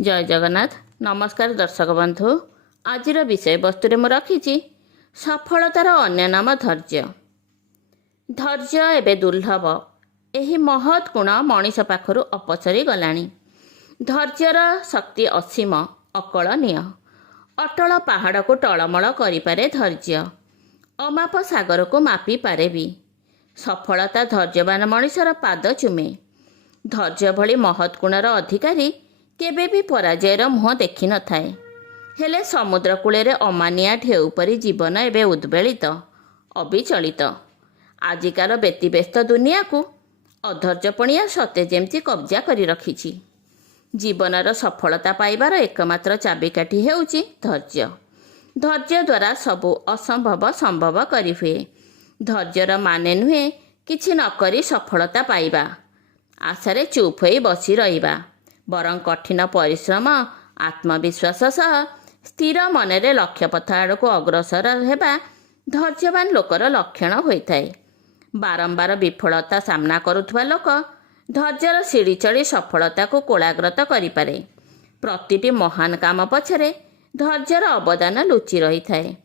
जय जगन्नाथ। नमस्कार दर्शक बंधु। आजिर विषय वस्तु में रखी सफलतार अन्य नाम धैर्य। धैर्य एवं दुर्लभ। यही महत् गुण मनीष पाखर अपसरी गलानी। धैर्यर शक्ति असीम अकलनीय। अटल पहाड़ को टलमल करिपारे धैर्य। अमाप सागर को मापी पारे भी। सफलता धैर्यवान मनीषर पाद चुमे। धैर्य भली महत् गुणर अधिकारी केबे भी पराजयर मुह देखि न थाए। हेले समुद्र कूले अमानिया ढेउ परी जीवन एवं उद्वेलित अविचलित। आजिकार व्यतिव्यस्त दुनिया को अधैर्यपणिया सते जेमती कब्जा करी रखिछि। जीवनर सफलता पाइबार एकमात्र चाबिकाठी हेउछि धैर्य। धैर्य द्वारा सबु असंभव संभव करि हुए। धैर्यर माने नुहे किछि न करी सफलता पाइबा, आशारे चुप होई बसी रहिबा, बरं कठिन परिश्रम आत्मविश्वास सह स्थिर मनरे लक्ष्य पथ आड़क अग्रसर हेबा धैर्यवान लोकर लक्षण होइथाए। बारंबार विफलता सामना करुथुवा लोक धैर्यर सीढ़ी चढ़ी सफलता को कोलाग्रत करिपारे। प्रतिटी महान काम पछरे धैर्यर अवदान लुचि रही थाए।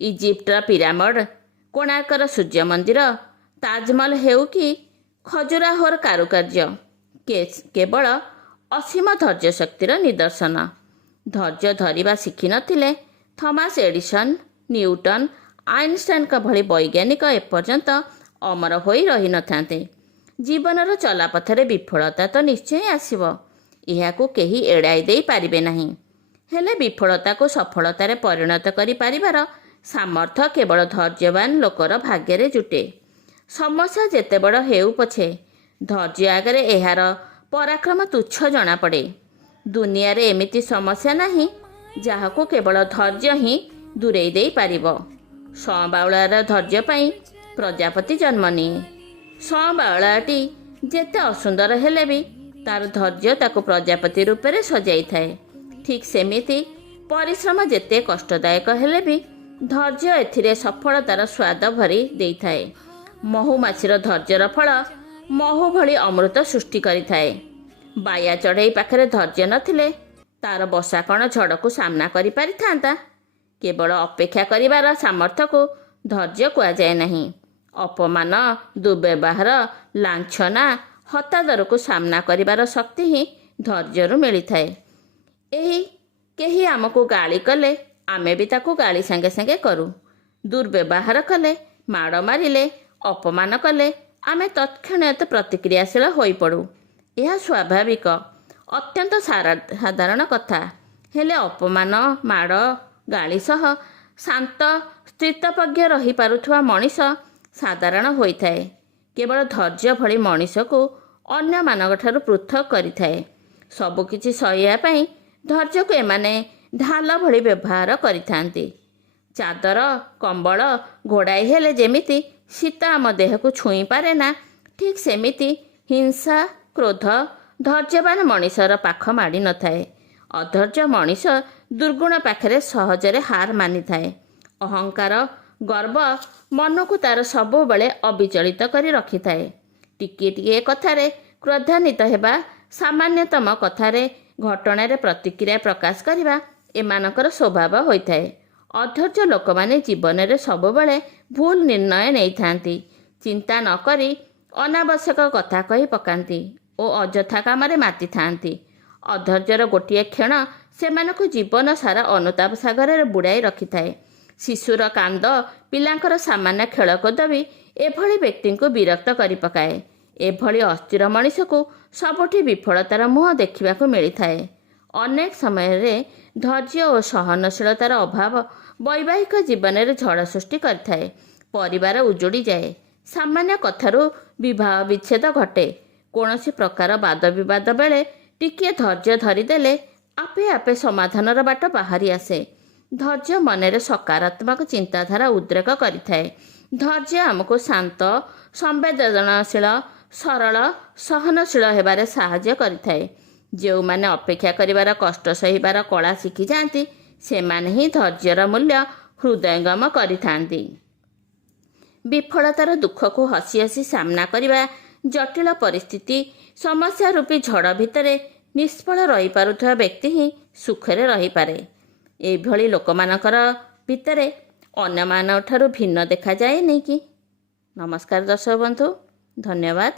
इजिप्टर पिरामिड, कोणार्कर सूर्य मंदिर, ताजमहल हेउ कि खजुराहोर कारुकार्य केवल असीम धैर्य शक्तिर निदर्शन। धैर्य धरिबा शिखि नथिले थॉमस एडिसन, न्यूटन, आइनस्टाइन का भली वैज्ञानिक एपर्यंत अमर होई रही नथांते। जीवनर चलापथरे विफलता तो निश्चय आसिब, एहाकू केही एड़ाई देई पारिबे नाही। हेले विफलता को सफलतारे परिणत करि पारिबार सामर्थ्य केवल धैर्यवान लोकर भाग्ୟରେ जुटे। समस्या जेते बड़ हेउ पछे धैर्य आगरे एहार पराक्रम तुच्छ जना पड़े। दुनिया रे एमिति समस्या नाही जाहाको केवल धैर्य ही दूरेई देई पारिबो। संबाउलार धैर्य पाई प्रजापति जन्म निए। संबाउलाटी जेते असुंदर हेले भी तार धैर्य ताको प्रजापति रूपे सजाई थाए। ठीक सेमिति परिश्रम जेते कष्टदायक हेले भी धैर्य एथिरे सफलतार स्वाद भरी देई थाए। महुमाछीर धैर्यर फल महु भली अमृत सृष्टि करिथाए। बाया चढ़ई पाखरे धैर्य नथिले तार बसा कण झड़ को सामना करि पारिथांता। केवल अपेक्षा करिबार सामर्थ्य को धैर्य कुआ जाए नहीं। अपमान, दुर्व्यवहार, लांछना, हतादर को सामना करिबार शक्ति ही धैर्यरु मिलिथाए। एही केही आमको गाली कले आमे भी ताको गाली संगे संगे करू। दुर्व्यवहार कले, माड़ मारिले, अपमान कले आमे तत्क्षणात प्रतिक्रियाशील होई पड़ू। यह स्वाभाविक, अत्यंत साधारण कथा। हेले अपमान, माड़, गाली सह शांत स्थितप्रज्ञ रही पारुथुवा मनीष साधारण होइथाए। केवल धैर्य भली मनीष को अन्य मानकठारु पृथक करिथाए। सबुकिछि सहिया पई धैर्य को एमाने ढाल भली व्यवहार करिथांती। चादर, कंबल घोड़ाई हेले जेमिति शीत आम देह को छुई पारे ना, ठीक सेमिति हिंसा, क्रोध धैर्यवान मनीषर पाख माड़ी न थाए। अधैर्य मनीष दुर्गुण पाखरे सहजरे हार मानि थाए। अहंकार, गर्व मन को तार सबु बेले अविचलित करी रखि थाए। टिके टिके कथारे क्रोधान्वित हेबा, सामान्यतम कथारे घटनारे प्रतिक्रिया प्रकाश करिबा एमानकर स्वभाव होइथाए। अधैर्य लोक माने जीवन रे सबु बेले भूल निर्णय नहीं थांती। चिंता न करी अनावश्यक कथा कही पकांती ओ अजथा कामरे माति थांती। अधैर्यर गोटिए क्षण सेमानकु जीवन सारा अनुताप सागर बुड़ाई रखि थाए। शिशुर कांद, पिलांकर सामान्य खेलकूद भी एभली व्यक्ति को विरक्त करि पकाए। एभली अस्थिर मनीष को सबुठी विफलतार मुह देखिबाकु मिलिथाए। अनेक समय धैर्य और सहनशीलतार अभाव वैवाहिक जीवन में झड़ सृष्टि करिथाए। परिवार उजुड़ी जाए। सामान्य कथारू विवाह विच्छेद घटे। कौनसी प्रकार वाद विवाद बेले टिके धैर्य धरिदेले आपे आपे समाधानर बाट बाहरी आसे। धैर्य मनरे सकारात्मक चिंताधारा उद्रेक करिथाए। धैर्य आमको शांत, संवेदनशील, सरल, सहनशील हेबारे साहाय्य करिथाए। जो माने अपेक्षा करिबार कष्ट सहिबार कला शिखि जाती सेमाने ही धैर्यर मूल्य हृदयंगम करिथांती। विफलतार दुख को हसी हसी सामना करिबा, जटिल परिस्थिति समस्या रूपी झड़ भितरे ନିଷ୍ଫଳ ରହିପାରୁଥିବା ବ୍ୟକ୍ତି ହିଁ ସୁଖରେ ରହିପାରେ। ଏଇଭଳି ଲୋକମାନଙ୍କର ଭିତରେ ଅନ୍ୟମାନଙ୍କଠାରୁ ଭିନ୍ନ ଦେଖାଯାଏନି କି? ନମସ୍କାର ଦର୍ଶକ ବନ୍ଧୁ, ଧନ୍ୟବାଦ।